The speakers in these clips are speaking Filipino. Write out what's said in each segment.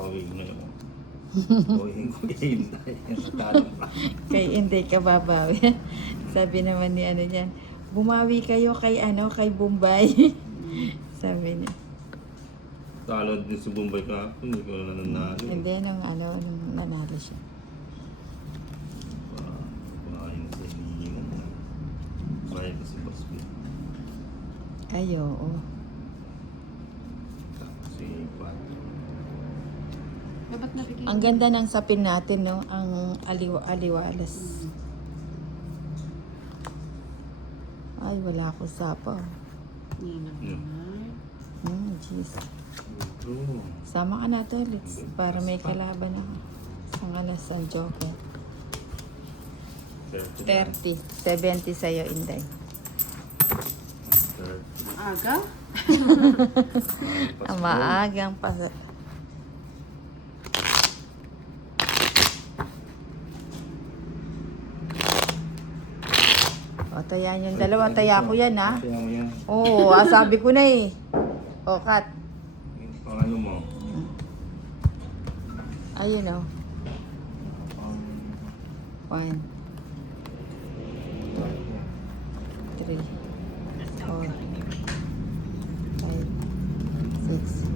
babawi ngayon. Bawihin ko kay Inday. Natalo pa. Kay Inday ka babawi. Sabi naman ni ano niyan, bumawi kayo kay ano, kay Bombay. Sabi niya. Talo din sa Bombay ka. Hindi ko na nanalo. Hindi, nung nanalo siya. Kumain sa hinihingan na. Bayad na si Boss B. Ay, oo. Tapos si Pat. Dapat nabigyan. Ang ganda ng sapin natin, no? Ang aliwalas. Ay, wala ako sapa. Jeez. Ito. Sama ka na to, let's, para may kalaban ako. Isang alas ang joker. 30. 70 sa'yo, Inday. 30. Aga? Ang maagang pa. O, tayan yung dalawa. Taya ko yan, ha? Taya mo yan. Oo, sabi ko na eh. O, cut. Pangano mo? Ayun, o. 1, 2, 3, 4, 5, 6,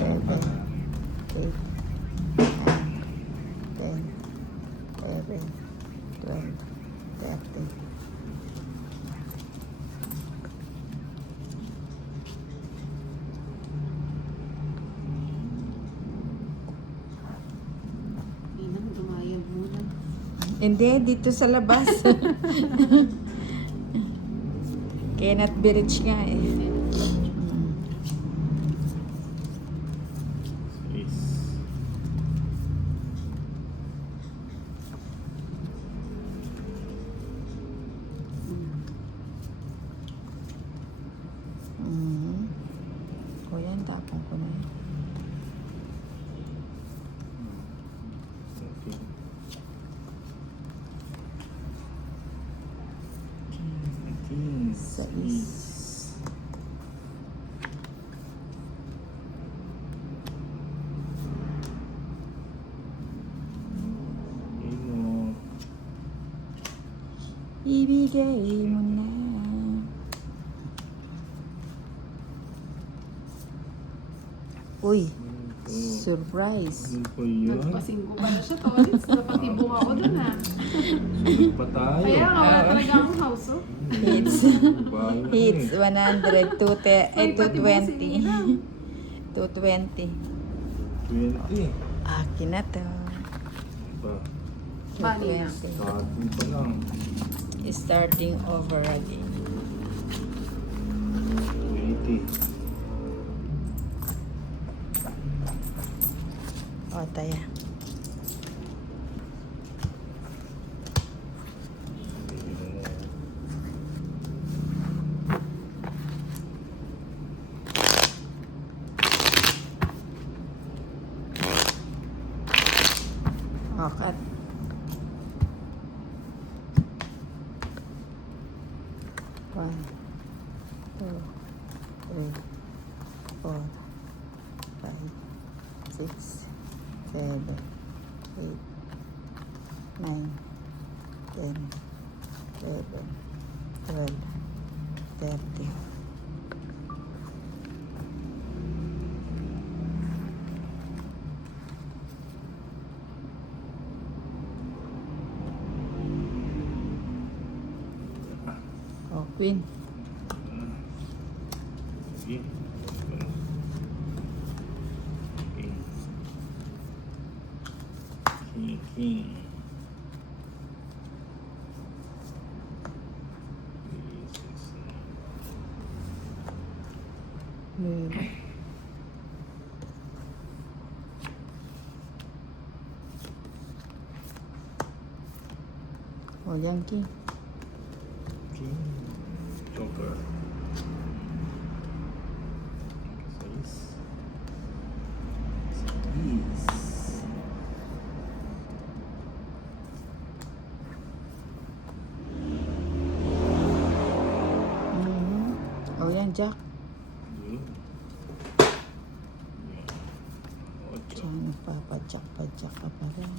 7, 8, 9, 10, 11, 12, 13. Inang, dumayag muna. Hindi, dito sa labas. Cannot be rich nga eh. Is. O yan, tapong ko na yan. Okay. Sais. Ino. Ibigay mo na. Uy, surprise. Ano po yun? Nagpasinggo pala siya, Tolits. Dapat ibong ako dun, ha? Sunod pa tayo. Kaya nga, wala talaga akong house, oh. Hits. Bayo na Hits, eh. 100, 220. 220. 20. Akin na to. Ba? Bali na. 220. Starting pa lang. Starting over again. 20. O, taya. O, cut. One, 2, 3, 4, 5, 6, 7, 8, 9, 10, 11, 12, 13. Oh, Queen. Sige. King. Oh, Yankee. King. Joker. Seis. Oh, yan, Jack. Yun. Ocho. Diyan. Papadyak-padyak ka pa rin.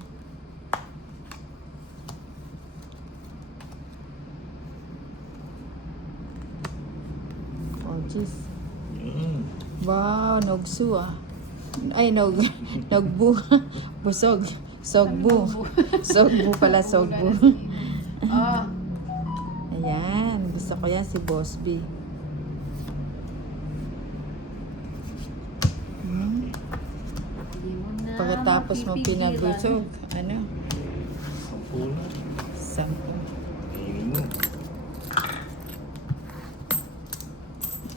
Oh, jeez. Wow, nogsu ah. Ay, nogbu. Busog. Sogbu. Sogbu pala, sogbu. Ah, Ayan, gusto ko yan si Boss B. hindi mo na Pagkatapos mo mapipigilan. pinabusog, ano?